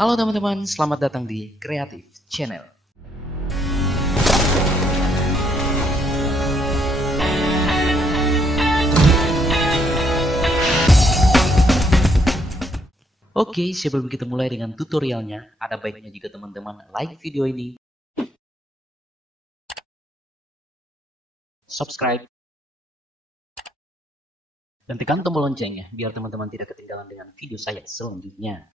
Halo teman-teman, selamat datang di Kreatif Channel. Oke, sebelum kita mulai dengan tutorialnya, ada baiknya jika teman-teman like video ini, subscribe, dan tekan tombol loncengnya biar teman-teman tidak ketinggalan dengan video saya selanjutnya.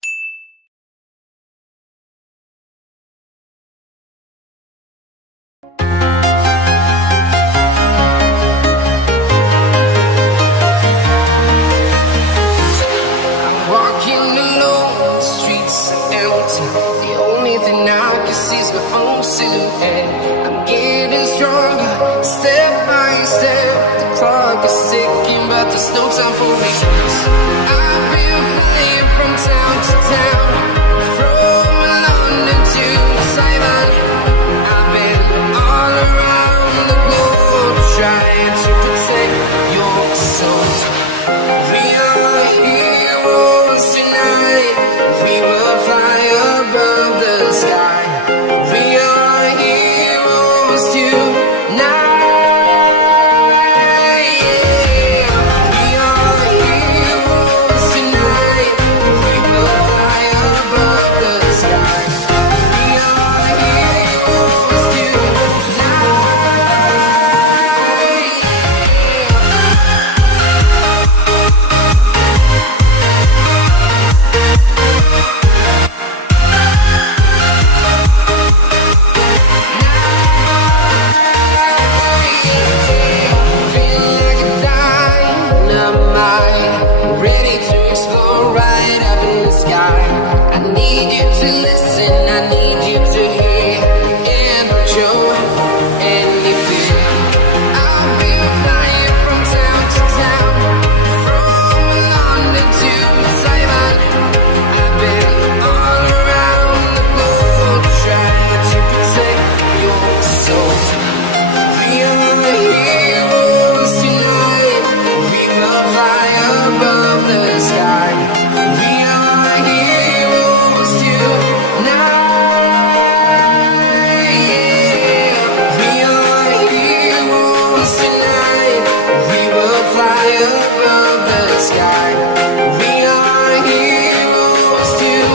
I'm getting stronger, step by step. The clock is ticking, but there's no time for me. I've been flying from town to town, from London to Taiwan. I've been all around the globe, trying to protect your soul. We are heroes tonight. We will fly above the sky. We are heroes tonight. We are heroes tonight. We will fly above the sky. We are heroes tonight. Ready to explore right up in the sky. I need you to listen, I need you to hear, and show any fear. I've been flying from town to town, from London to Taiwan. I've been all around the globe, trying to protect your soul. We are heroes tonight. We will fly above the sky. We are heroes tonight. We are heroes tonight. We will fly above the sky. We are heroes tonight.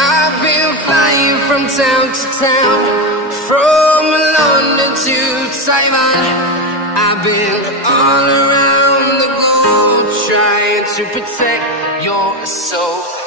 I've been flying from town to town, from London to Taiwan. I've been all around the globe, trying to protect your soul.